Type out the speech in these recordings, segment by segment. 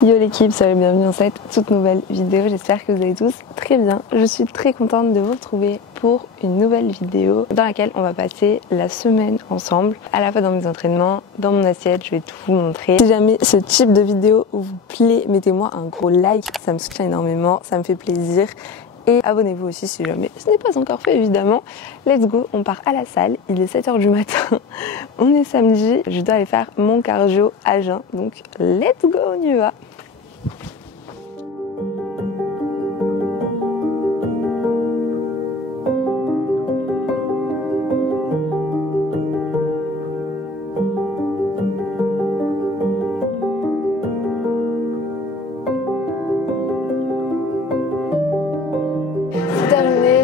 Yo l'équipe, soyez bienvenue dans cette toute nouvelle vidéo, j'espère que vous allez tous très bien. Je suis très contente de vous retrouver pour une nouvelle vidéo dans laquelle on va passer la semaine ensemble, à la fois dans mes entraînements, dans mon assiette, je vais tout vous montrer. Si jamais ce type de vidéo vous plaît, mettez-moi un gros like, ça me soutient énormément, ça me fait plaisir. Et abonnez-vous aussi si jamais ce n'est pas encore fait évidemment. Let's go, on part à la salle, il est 7h du matin, on est samedi, je dois aller faire mon cardio à jeun, donc let's go, on y va.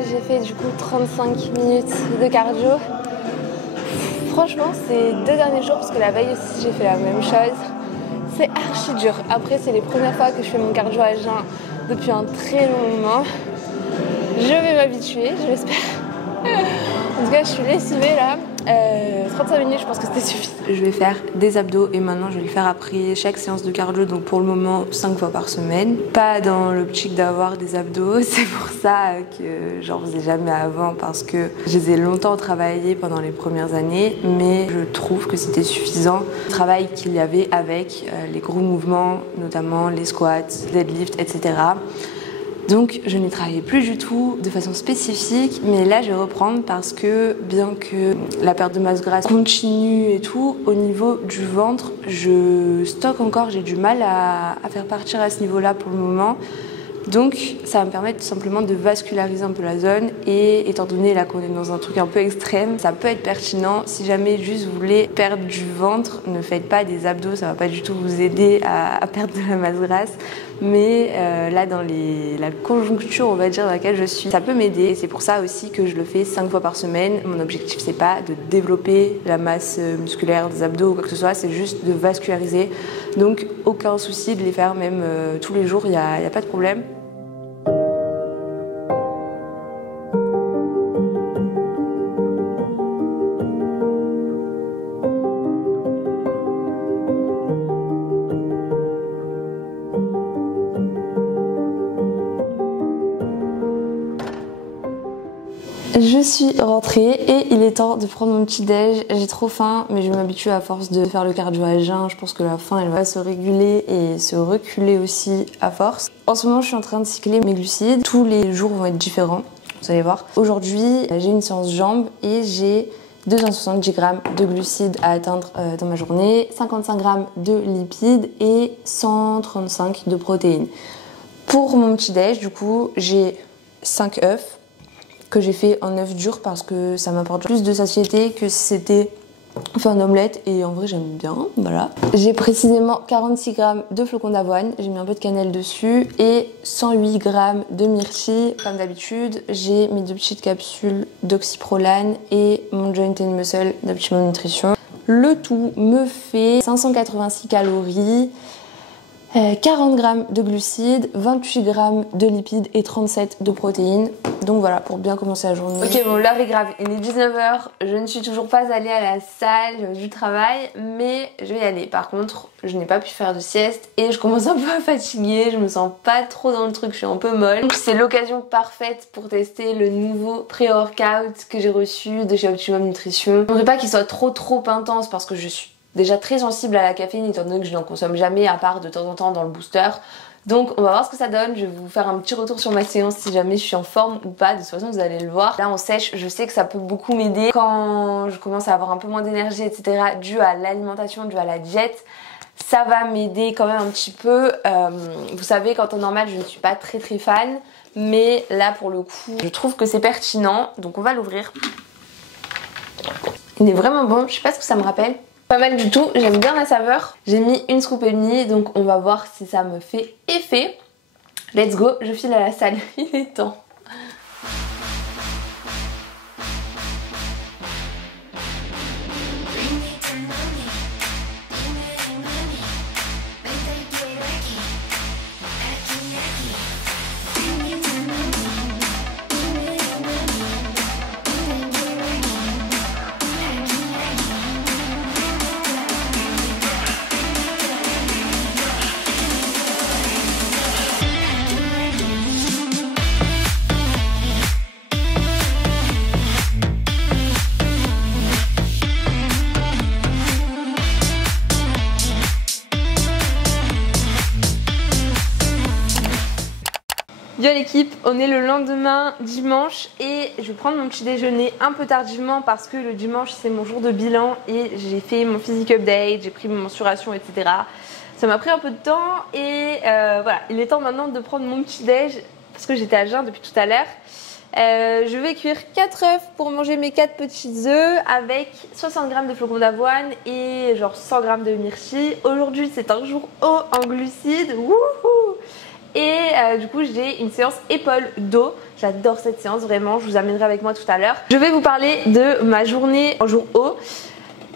J'ai fait du coup 35 minutes de cardio. Franchement, ces 2 derniers jours, parce que la veille aussi j'ai fait la même chose, c'est archi dur. Après, c'est les premières fois que je fais mon cardio à jeun depuis un très long moment. Je vais m'habituer, je l'espère. En tout cas, je suis lessivée là. 35 minutes, je pense que c'était suffisant. Je vais faire des abdos et maintenant je vais le faire après chaque séance de cardio, donc pour le moment 5 fois par semaine. Pas dans l'optique d'avoir des abdos, c'est pour ça que j'en faisais jamais avant parce que je les ai longtemps travaillés pendant les premières années, mais je trouve que c'était suffisant. Le travail qu'il y avait avec les gros mouvements, notamment les squats, deadlift, etc. Donc je n'y travaillais plus du tout de façon spécifique, mais là je vais reprendre parce que bien que la perte de masse grasse continue et tout, au niveau du ventre, je stocke encore, j'ai du mal à faire partir à ce niveau-là pour le moment. Donc ça va me permettre tout simplement de vasculariser un peu la zone et étant donné là qu'on est dans un truc un peu extrême, ça peut être pertinent. Si jamais juste vous voulez perdre du ventre, ne faites pas des abdos, ça va pas du tout vous aider à perdre de la masse grasse. Mais là dans la conjoncture on va dire dans laquelle je suis, ça peut m'aider et c'est pour ça aussi que je le fais 5 fois par semaine. Mon objectif c'est pas de développer la masse musculaire des abdos ou quoi que ce soit, c'est juste de vasculariser. Donc aucun souci de les faire même tous les jours, il y a pas de problème. Je suis rentrée et il est temps de prendre mon petit déj. J'ai trop faim mais je m'habitue à force de faire le cardio à jeun. Je pense que la faim elle va se réguler et se reculer aussi à force. En ce moment je suis en train de cycler mes glucides. Tous les jours vont être différents, vous allez voir. Aujourd'hui j'ai une séance jambes et j'ai 270 grammes de glucides à atteindre dans ma journée, 55 grammes de lipides et 135 de protéines. Pour mon petit déj du coup j'ai 5 œufs que j'ai fait en œuf dur parce que ça m'apporte plus de satiété que si c'était fait en omelette et en vrai j'aime bien, voilà. J'ai précisément 46 grammes de flocons d'avoine, j'ai mis un peu de cannelle dessus et 108 grammes de myrtille. Comme d'habitude, j'ai mes 2 petites capsules d'oxyprolane et mon Joint and Muscle d'Optimum Nutrition. Le tout me fait 586 calories, 40 grammes de glucides, 28 grammes de lipides et 37 de protéines. Donc voilà, pour bien commencer la journée. Ok, bon, l'heure est grave, il est 19h, je ne suis toujours pas allée à la salle du travail, mais je vais y aller. Par contre, je n'ai pas pu faire de sieste et je commence un peu à fatiguer, je me sens pas trop dans le truc, je suis un peu molle. Donc c'est l'occasion parfaite pour tester le nouveau pré-workout que j'ai reçu de chez Optimum Nutrition. Je voudrais pas qu'il soit trop intense parce que je suis déjà très sensible à la caféine étant donné que je n'en consomme jamais à part de temps en temps dans le booster. Donc on va voir ce que ça donne, je vais vous faire un petit retour sur ma séance si jamais je suis en forme ou pas, de toute façon vous allez le voir. Là en sèche, je sais que ça peut beaucoup m'aider quand je commence à avoir un peu moins d'énergie etc. dû à l'alimentation, dû à la diète. Ça va m'aider quand même un petit peu. Vous savez qu'en temps normal je ne suis pas très fan, mais là pour le coup je trouve que c'est pertinent, donc on va l'ouvrir. Il est vraiment bon, je sais pas ce que ça me rappelle. Pas mal du tout, j'aime bien la saveur. J'ai mis 1 scoop et demi, donc on va voir si ça me fait effet. Let's go, je file à la salle, il est temps. Yo l'équipe, on est le lendemain dimanche et je vais prendre mon petit déjeuner un peu tardivement parce que le dimanche c'est mon jour de bilan et j'ai fait mon physique update, j'ai pris ma mensuration, etc. Ça m'a pris un peu de temps et voilà, il est temps maintenant de prendre mon petit déj parce que j'étais à jeun depuis tout à l'heure. Je vais cuire 4 œufs pour manger mes 4 petits œufs avec 60 g de flocons d'avoine et genre 100 g de myrtilles. Aujourd'hui c'est un jour haut en glucides. Wouhou! Et du coup j'ai une séance épaule dos. J'adore cette séance vraiment, je vous amènerai avec moi tout à l'heure. Je vais vous parler de ma journée en jour haut.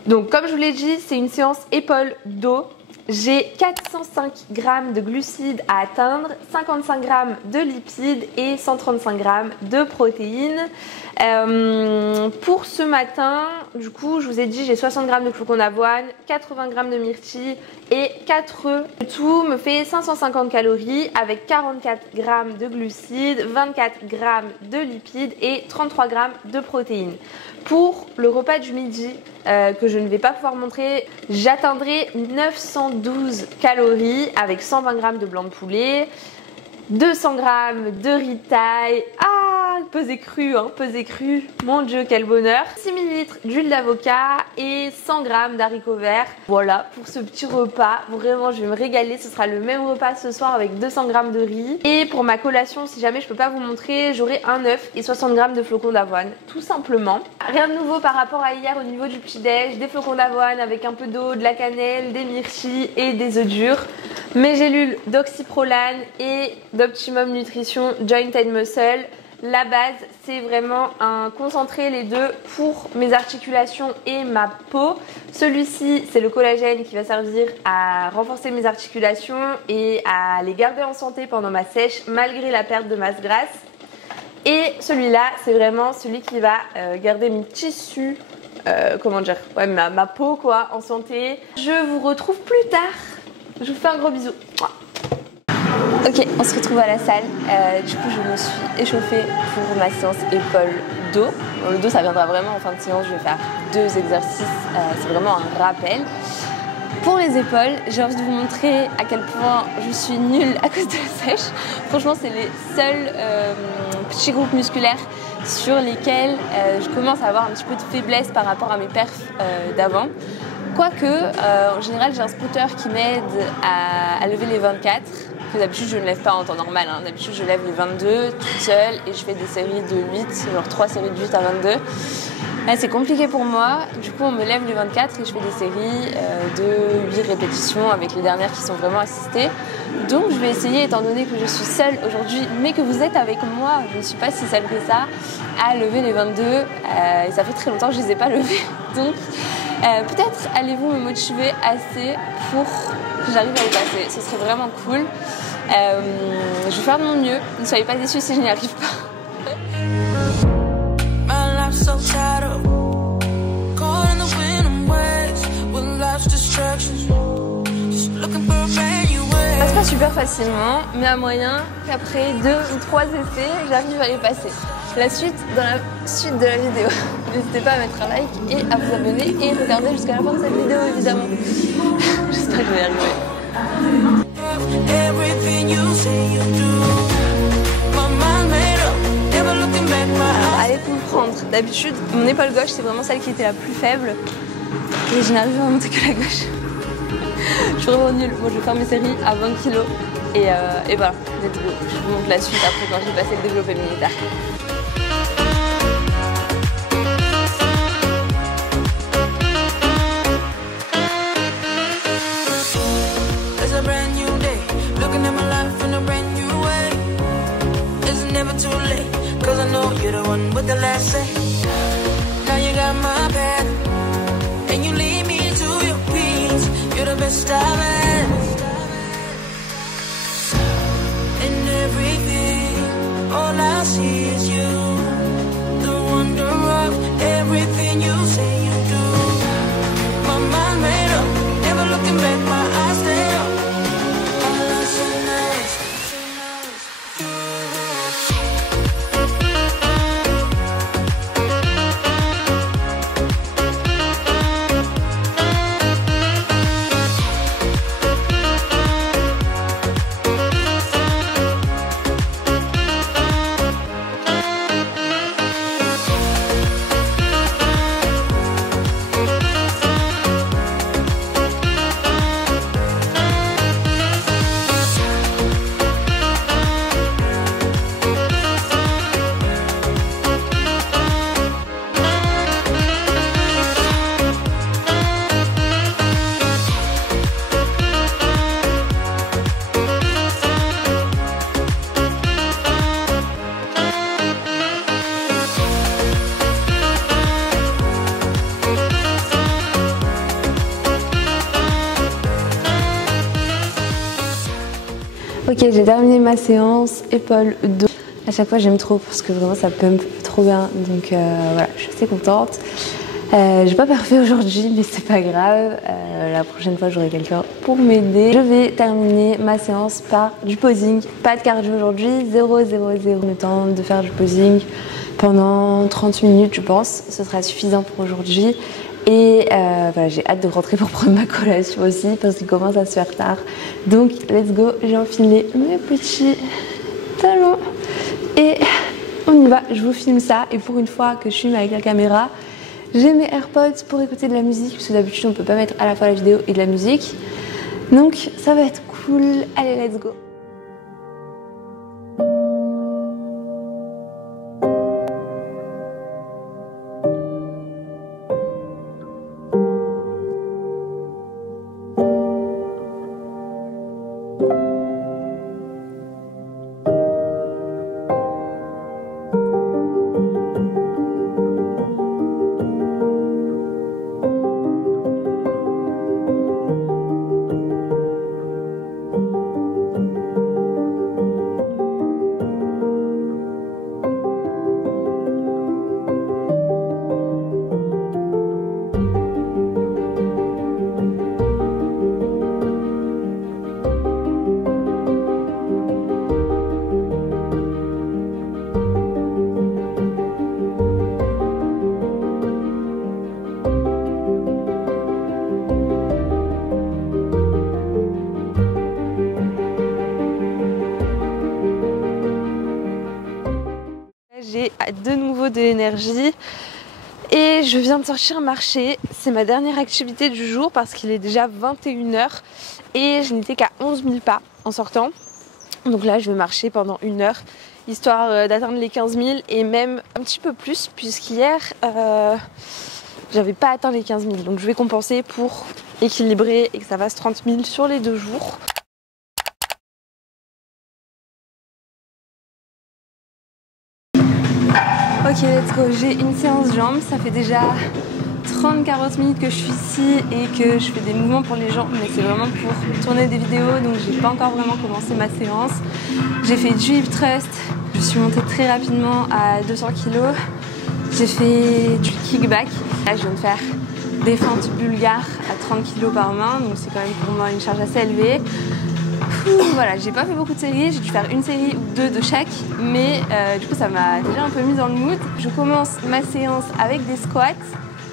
Donc comme je vous l'ai dit, c'est une séance épaule dos. J'ai 405 g de glucides à atteindre, 55 g de lipides et 135 g de protéines. Pour ce matin, du coup, je vous ai dit, j'ai 60 g de flocons d'avoine, 80 g de myrtilles et 4 œufs. Le tout me fait 550 calories avec 44 g de glucides, 24 g de lipides et 33 g de protéines. Pour le repas du midi, que je ne vais pas pouvoir montrer, j'atteindrai 912 calories avec 120 g de blanc de poulet, 200 g de riz de taille, pesé cru, pesé cru, mon dieu quel bonheur, 6 ml d'huile d'avocat et 100 g d'haricots verts. Voilà pour ce petit repas, vraiment je vais me régaler, ce sera le même repas ce soir avec 200 g de riz. Et pour ma collation, si jamais je peux pas vous montrer, j'aurai un œuf et 60 g de flocons d'avoine, tout simplement. Rien de nouveau par rapport à hier au niveau du petit déj, des flocons d'avoine avec un peu d'eau, de la cannelle, des myrtilles et des œufs durs. Mes gélules d'oxyprolane et d'Optimum Nutrition Joint and Muscle. La base, c'est vraiment un concentré les deux pour mes articulations et ma peau. Celui-ci, c'est le collagène qui va servir à renforcer mes articulations et à les garder en santé pendant ma sèche malgré la perte de masse grasse. Et celui-là, c'est vraiment celui qui va garder mes tissus, ma peau quoi, en santé. Je vous retrouve plus tard. Je vous fais un gros bisou. Ok, on se retrouve à la salle. Du coup, je me suis échauffée pour ma séance épaule-dos. Le dos, ça viendra vraiment en fin de séance. Je vais faire 2 exercices. C'est vraiment un rappel. Pour les épaules, j'ai envie de vous montrer à quel point je suis nulle à cause de la sèche. Franchement, c'est les seuls petits groupes musculaires sur lesquels je commence à avoir un petit peu de faiblesse par rapport à mes perfs d'avant. Quoique, en général, j'ai un scooter qui m'aide à lever les 24. Que d'habitude je ne lève pas en temps normal, D'habitude je lève les 22 toute seule et je fais des séries de 8, genre 3 séries de 8 à 22. Là c'est compliqué pour moi, du coup on me lève les 24 et je fais des séries de 8 répétitions avec les dernières qui sont vraiment assistées. Donc je vais essayer, étant donné que je suis seule aujourd'hui, mais que vous êtes avec moi, je ne suis pas si seule que ça, à lever les 22 et ça fait très longtemps que je ne les ai pas levées. Donc peut-être allez-vous me motiver assez pour que j'arrive à les passer, ce serait vraiment cool. Je vais faire de mon mieux, ne soyez pas déçus si je n'y arrive pas. Ça se passe super facilement, mais à moyen qu'après 2 ou 3 essais, j'arrive à les passer. La suite dans la suite de la vidéo. N'hésitez pas à mettre un like et à vous abonner et regarder jusqu'à la fin de cette vidéo évidemment. J'espère que je vais y arriver. Alors, allez pour le prendre. D'habitude, mon épaule gauche c'est vraiment celle qui était la plus faible et je n'arrive à monter que la gauche. Je suis vraiment nulle. Moi je vais faire mes séries à 20 kg et voilà, let's go. Je vous montre la suite après quand j'ai passé le développé militaire. Cause I know you're the one with the last say. Now you got my back, and you lead me to your peace. You're the best I've had. And everything, all I see is you. The wonder of everything you say you do. My mind made up, never looking back, my eyes stay up. All I see now is Ok, j'ai terminé ma séance épaule dos. À chaque fois j'aime trop parce que vraiment ça pump trop bien, donc voilà, je suis assez contente. J'ai pas parfait aujourd'hui, mais c'est pas grave. La prochaine fois j'aurai quelqu'un pour m'aider. Je vais terminer ma séance par du posing. Pas de cardio aujourd'hui, 0, 0, 0. Le temps de faire du posing pendant 30 minutes je pense, ce sera suffisant pour aujourd'hui. Et voilà, j'ai hâte de rentrer pour prendre ma collation aussi parce qu'il commence à se faire tard. Donc let's go, j'ai enfilé mes petits talons et on y va, je vous filme ça. Et pour une fois que je filme avec la caméra, j'ai mes AirPods pour écouter de la musique parce que d'habitude on peut pas mettre à la fois la vidéo et de la musique. Donc ça va être cool, allez let's go. J'ai de nouveau de l'énergie et je viens de sortir marcher. C'est ma dernière activité du jour parce qu'il est déjà 21 h et je n'étais qu'à 11 000 pas en sortant. Donc là je vais marcher pendant 1 heure histoire d'atteindre les 15 000 et même un petit peu plus puisqu'hier j'avais pas atteint les 15 000. Donc je vais compenser pour équilibrer et que ça fasse 30 000 sur les 2 jours. Ok, let's go, j'ai une séance jambes, ça fait déjà 30-40 minutes que je suis ici et que je fais des mouvements pour les jambes, mais c'est vraiment pour tourner des vidéos, donc j'ai pas encore vraiment commencé ma séance. J'ai fait du hip thrust, je suis montée très rapidement à 200 kg, j'ai fait du kickback, là je viens de faire des feintes bulgares à 30 kg par main, donc c'est quand même pour moi une charge assez élevée. Voilà, j'ai pas fait beaucoup de séries, j'ai dû faire une série ou 2 de chaque, mais du coup ça m'a déjà un peu mise dans le mood. Je commence ma séance avec des squats.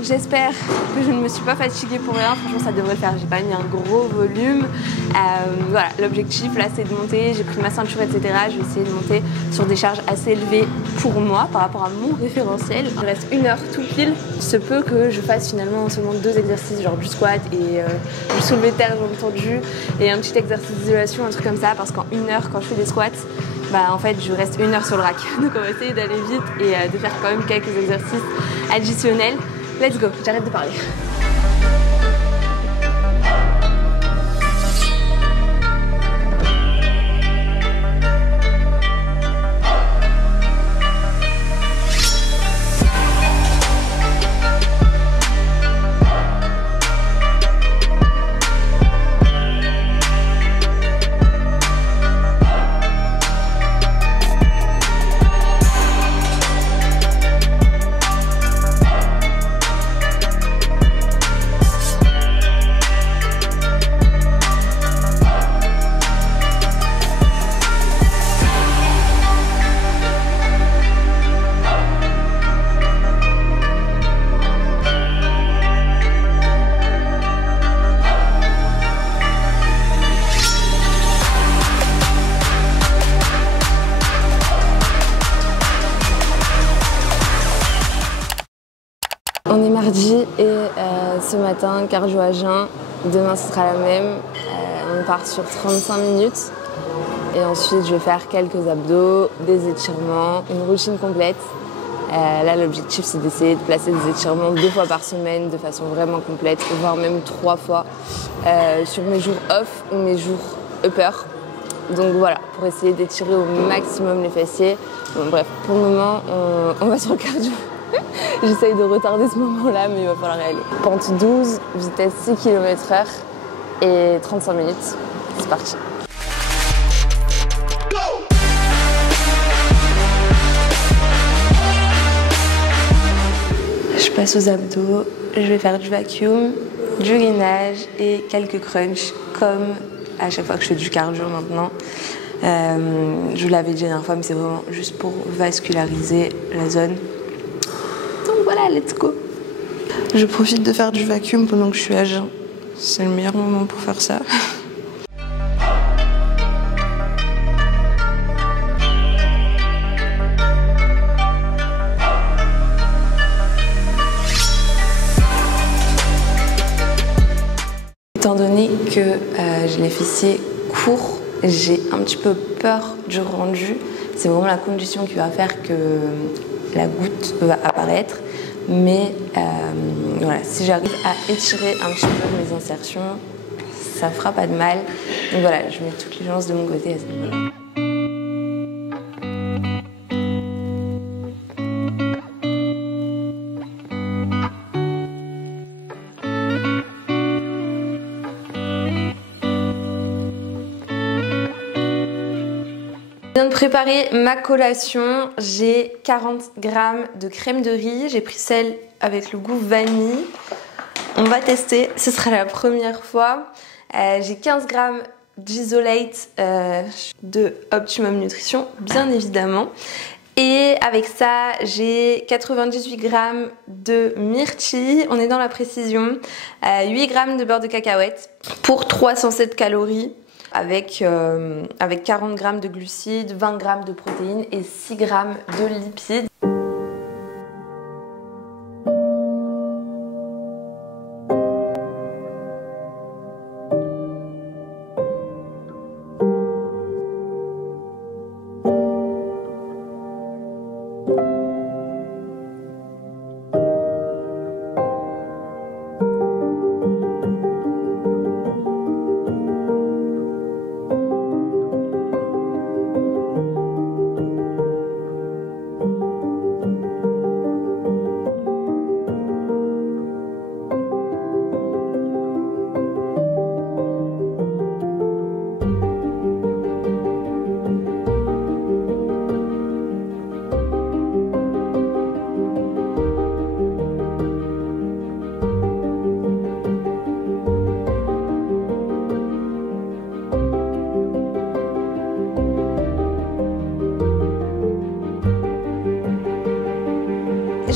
J'espère que je ne me suis pas fatiguée pour rien, franchement ça devrait le faire, j'ai pas mis un gros volume. Voilà, l'objectif là c'est de monter, j'ai pris ma ceinture etc. Je vais essayer de monter sur des charges assez élevées pour moi par rapport à mon référentiel. Il reste 1 heure tout pile, il se peut que je fasse finalement seulement 2 exercices, genre du squat et du soulevé de terre jambes tendues et un petit exercice d'isolation, un truc comme ça, parce qu'en 1 heure quand je fais des squats, bah en fait je reste 1 heure sur le rack. Donc on va essayer d'aller vite et de faire quand même quelques exercices additionnels. Let's go, j'arrête de parler. On est mardi et ce matin, cardio à jeun. Demain, ce sera la même. On part sur 35 minutes. Et ensuite, je vais faire quelques abdos, des étirements, une routine complète. Là, l'objectif, c'est d'essayer de placer des étirements 2 fois par semaine de façon vraiment complète, voire même 3 fois sur mes jours off ou mes jours upper. Donc voilà, pour essayer d'étirer au maximum les fessiers. Bon, bref, pour le moment, on va sur le cardio. J'essaye de retarder ce moment-là, mais il va falloir y aller. Pente 12, vitesse 6 km/h et 35 minutes. C'est parti. passe aux abdos. Je vais faire du vacuum, du gainage et quelques crunchs comme à chaque fois que je fais du cardio maintenant. Je vous l'avais dit la dernière fois, mais c'est vraiment juste pour vasculariser la zone. Donc voilà, let's go. Je profite de faire du vacuum pendant que je suis à jeun. C'est le meilleur moment pour faire ça. Étant donné que j'ai les fessiers courts, j'ai un petit peu peur du rendu. C'est vraiment la condition qui va faire que la goutte va apparaître. Mais voilà, si j'arrive à étirer un petit peu mes insertions, ça fera pas de mal. Donc voilà, je mets toutes les chances de mon côté à ce niveau-là. Je viens de préparer ma collation. J'ai 40 g de crème de riz. J'ai pris celle avec le goût vanille. On va tester, ce sera la première fois. J'ai 15 g d'Isolate de Optimum Nutrition, bien évidemment. Et avec ça, j'ai 98 g de myrtille, on est dans la précision. 8 g de beurre de cacahuète pour 307 calories. Avec 40 g de glucides, 20 g de protéines et 6 g de lipides.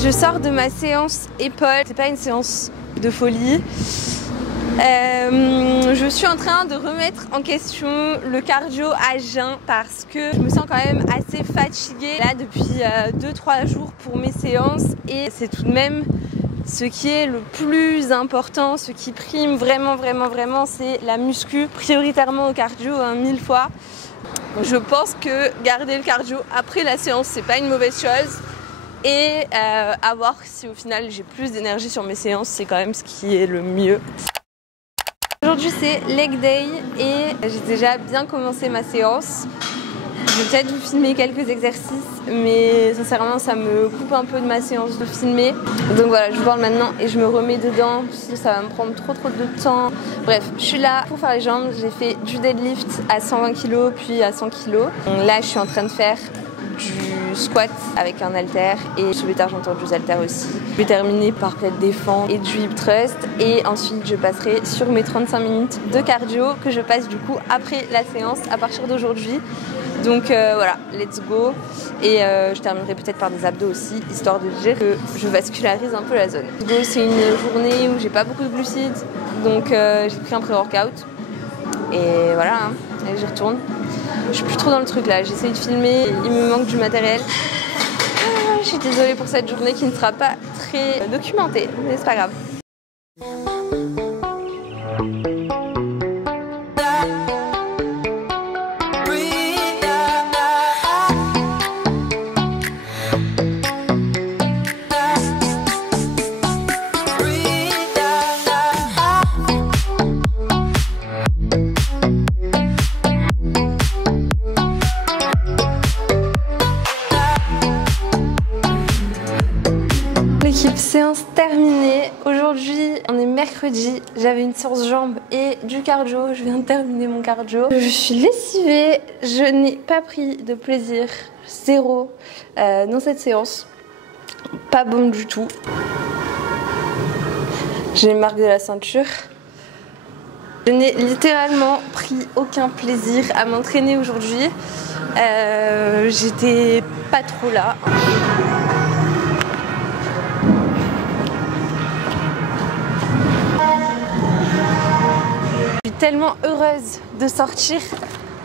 Je sors de ma séance épaules, c'est pas une séance de folie. Je suis en train de remettre en question le cardio à jeun parce que je me sens quand même assez fatiguée là depuis 2-3 jours pour mes séances et c'est tout de même ce qui est le plus important, ce qui prime vraiment, c'est la muscu, prioritairement au cardio 1000 fois. Je pense que garder le cardio après la séance, c'est pas une mauvaise chose. Et à voir si au final j'ai plus d'énergie sur mes séances, c'est quand même ce qui est le mieux. Aujourd'hui c'est leg day et j'ai déjà bien commencé ma séance. Je vais peut-être vous filmer quelques exercices, mais sincèrement ça me coupe un peu de ma séance de filmer. Donc voilà, je vous parle maintenant et je me remets dedans, sinon ça va me prendre trop de temps. Bref, je suis là pour faire les jambes, j'ai fait du deadlift à 120 kg puis à 100 kg. Donc là je suis en train de faire du squat avec un haltère et soulevé tard j'entends du haltère aussi. Je vais terminer par peut-être des fentes et du hip thrust et ensuite je passerai sur mes 35 minutes de cardio que je passe du coup après la séance à partir d'aujourd'hui. Donc voilà, let's go. Et je terminerai peut-être par des abdos aussi, histoire de dire que je vascularise un peu la zone. Let's go, c'est une journée où j'ai pas beaucoup de glucides, donc j'ai pris un pré-workout. Et voilà, hein, et j'y retourne. Je suis plus trop dans le truc là, j'essaie de filmer, il me manque du matériel. Je suis désolée pour cette journée qui ne sera pas très documentée, mais c'est pas grave. Séance terminée. Aujourd'hui, on est mercredi. J'avais une séance jambes et du cardio. Je viens de terminer mon cardio. Je suis lessivée. Je n'ai pas pris de plaisir. Zéro dans cette séance. Pas bon du tout. J'ai les marques de la ceinture. Je n'ai littéralement pris aucun plaisir à m'entraîner aujourd'hui. J'étais pas trop là. Je suis tellement heureuse de sortir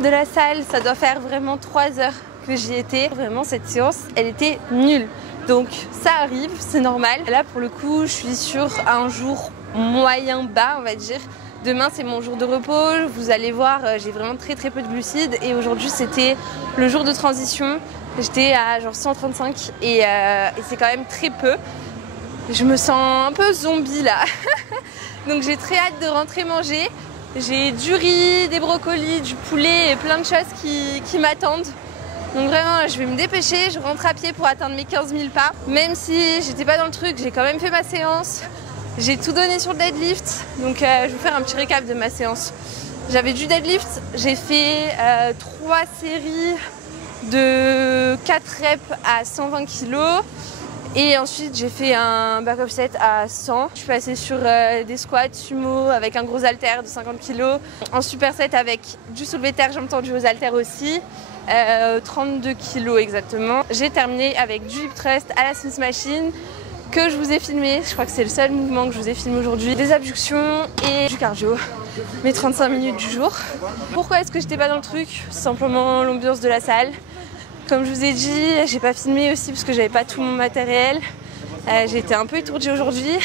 de la salle. Ça doit faire vraiment 3 heures que j'y étais. Vraiment, cette séance, elle était nulle. Donc ça arrive, c'est normal. Là, pour le coup, je suis sur un jour moyen bas, on va dire. Demain, c'est mon jour de repos. Vous allez voir, j'ai vraiment très peu de glucides. Et aujourd'hui, c'était le jour de transition. J'étais à genre 135 et c'est quand même très peu. Je me sens un peu zombie là. Donc j'ai très hâte de rentrer manger. J'ai du riz, des brocolis, du poulet et plein de choses qui m'attendent. Donc vraiment, je vais me dépêcher, je rentre à pied pour atteindre mes 15 000 pas. Même si j'étais pas dans le truc, j'ai quand même fait ma séance. J'ai tout donné sur le deadlift, donc je vais vous faire un petit récap de ma séance. J'avais du deadlift, j'ai fait 3 séries de 4 reps à 120 kg. Et ensuite j'ai fait un back-up set à 100. Je suis passée sur des squats sumo avec un gros haltère de 50 kg. En superset avec du soulevé de terre, jambes tendues aux haltères aussi. 32 kg exactement. J'ai terminé avec du hip thrust à la Smith Machine que je vous ai filmé. Je crois que c'est le seul mouvement que je vous ai filmé aujourd'hui. Des abductions et du cardio. Mes 35 minutes du jour. Pourquoi est-ce que j'étais pas dans le truc? Simplement l'ambiance de la salle. Comme je vous ai dit, j'ai pas filmé aussi parce que j'avais pas tout mon matériel. J'ai été un peu étourdie aujourd'hui.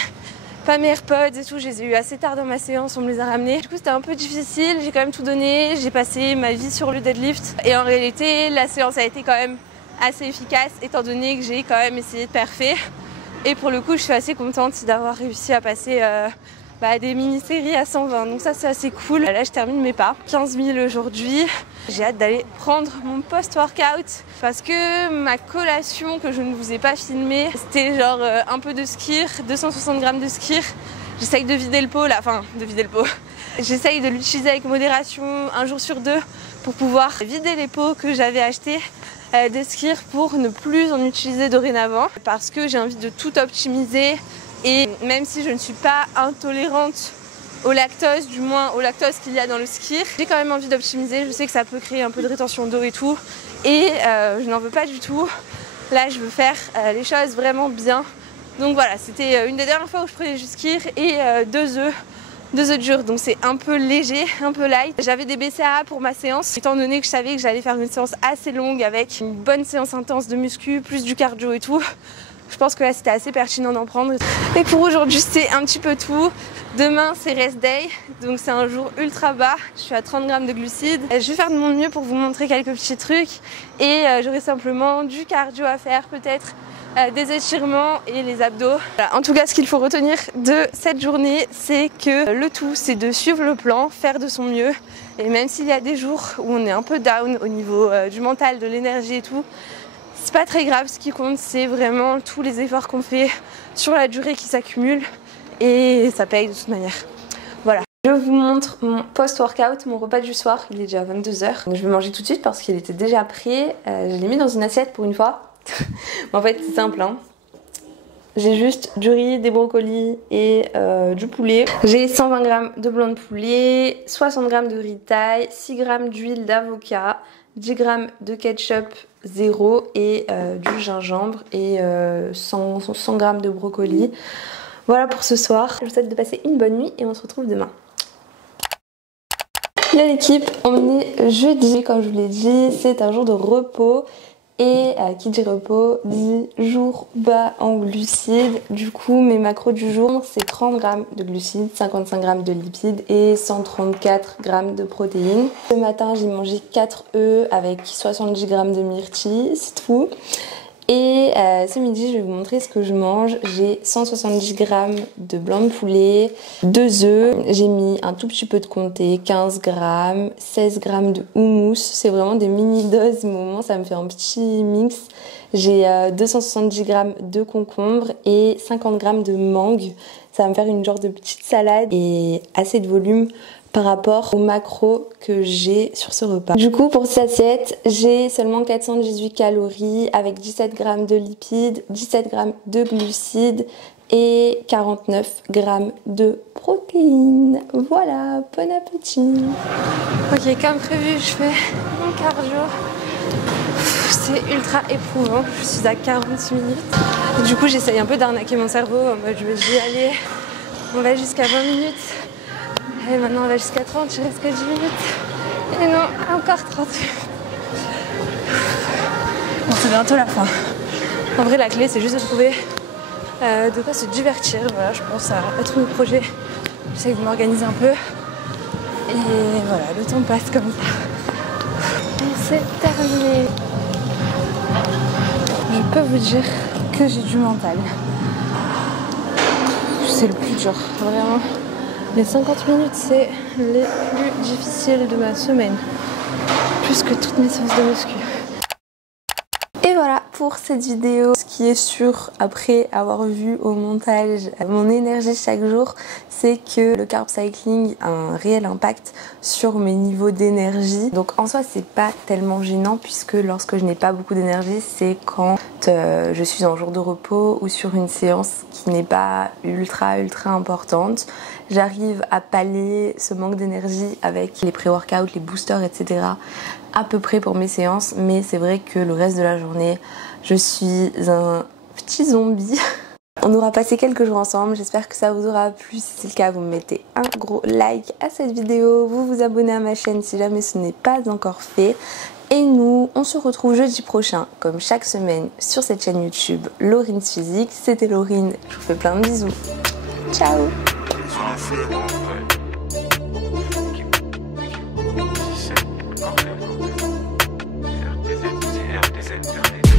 Pas mes AirPods et tout, je les ai eu assez tard dans ma séance, on me les a ramenés. Du coup c'était un peu difficile, j'ai quand même tout donné, j'ai passé ma vie sur le deadlift. Et en réalité, la séance a été quand même assez efficace étant donné que j'ai quand même essayé de parfait. Et pour le coup, je suis assez contente d'avoir réussi à passer des mini-séries à 120. Donc ça c'est assez cool. Là je termine mes pas. 15 000 aujourd'hui. J'ai hâte d'aller prendre mon post-workout parce que ma collation que je ne vous ai pas filmée, c'était genre un peu de skir, 260 grammes de skir. J'essaye de vider le pot là, enfin de vider le pot. J'essaye de l'utiliser avec modération un jour sur 2 pour pouvoir vider les pots que j'avais achetés de skir pour ne plus en utiliser dorénavant parce que j'ai envie de tout optimiser. Et même si je ne suis pas intolérante au lactose, du moins au lactose qu'il y a dans le skir, j'ai quand même envie d'optimiser. Je sais que ça peut créer un peu de rétention d'eau et tout. Et je n'en veux pas du tout. Là, je veux faire les choses vraiment bien. Donc voilà, c'était une des dernières fois où je prenais du skir et 2 œufs durs. Donc c'est un peu léger, un peu light. J'avais des BCAA pour ma séance, étant donné que je savais que j'allais faire une séance assez longue avec une bonne séance intense de muscu, plus du cardio et tout. Je pense que là c'était assez pertinent d'en prendre. Et pour aujourd'hui c'est un petit peu tout. Demain c'est rest day, donc c'est un jour ultra bas. Je suis à 30 grammes de glucides. Je vais faire de mon mieux pour vous montrer quelques petits trucs. Et j'aurai simplement du cardio à faire, peut-être des étirements et les abdos. Voilà. En tout cas ce qu'il faut retenir de cette journée, c'est que le tout c'est de suivre le plan, faire de son mieux. Et même s'il y a des jours où on est un peu down au niveau du mental, de l'énergie et tout, c'est pas très grave, ce qui compte c'est vraiment tous les efforts qu'on fait sur la durée qui s'accumulent et ça paye de toute manière. Voilà. Je vous montre mon post-workout, mon repas du soir, il est déjà 22 h. Je vais manger tout de suite parce qu'il était déjà prêt. Je l'ai mis dans une assiette pour une fois. En fait c'est simple hein. J'ai juste du riz, des brocolis et du poulet. J'ai 120 g de blanc de poulet, 60 g de riz de taille, 6 g d'huile d'avocat, 10 g de ketchup 0 et du gingembre et 100 g de brocoli. Voilà pour ce soir. Je vous souhaite de passer une bonne nuit et on se retrouve demain. Là l'équipe, on est jeudi, comme je vous l'ai dit, c'est un jour de repos. Et qui dit repos dit jour bas en glucides. Du coup mes macros du jour c'est 30 g de glucides, 55 g de lipides et 134 g de protéines. Ce matin j'ai mangé 4 œufs avec 70 g de myrtilles, c'est tout. Et ce midi je vais vous montrer ce que je mange. J'ai 170 g de blanc de poulet, 2 œufs, j'ai mis un tout petit peu de comté, 15 g, 16 g de houmous. C'est vraiment des mini doses, au moment ça me fait un petit mix. J'ai 270 g de concombre et 50 g de mangue. Ça va me faire une genre de petite salade et assez de volume par rapport aux macros que j'ai sur ce repas. Du coup pour cette assiette j'ai seulement 418 calories avec 17 g de lipides, 17 g de glucides et 49 grammes de protéines. Voilà, bon appétit. Ok, comme prévu, je fais mon cardio. C'est ultra éprouvant, je suis à 46 minutes. Du coup, j'essaye un peu d'arnaquer mon cerveau en mode je me dis allez, on va jusqu'à 20 minutes. Et maintenant on va jusqu'à 30, je reste que 10 minutes. Et non, encore 30. Bon, c'est bientôt la fin. En vrai, la clé, c'est juste de trouver de quoi se divertir. Voilà, je pense à tous mes projets. J'essaie de m'organiser un peu. Et voilà, le temps passe comme ça. Et c'est terminé. Je peux vous dire que j'ai du mental. C'est le plus dur, vraiment. Les 50 minutes, c'est les plus difficiles de ma semaine. Plus que toutes mes séances de muscu. Et voilà pour cette vidéo. Ce qui est sûr, après avoir vu au montage mon énergie chaque jour, c'est que le carb cycling a un réel impact sur mes niveaux d'énergie. Donc en soi, c'est pas tellement gênant puisque lorsque je n'ai pas beaucoup d'énergie, c'est quand je suis en jour de repos ou sur une séance qui n'est pas ultra importante. J'arrive à pallier ce manque d'énergie avec les pré-workouts, les boosters, etc. à peu près pour mes séances, mais c'est vrai que le reste de la journée, je suis un petit zombie. On aura passé quelques jours ensemble, j'espère que ça vous aura plu. Si c'est le cas, vous me mettez un gros like à cette vidéo, vous vous abonnez à ma chaîne si jamais ce n'est pas encore fait. Et nous, on se retrouve jeudi prochain, comme chaque semaine, sur cette chaîne YouTube Lauryn's Physique. C'était Lauryn, je vous fais plein de bisous. Ciao! RDZ,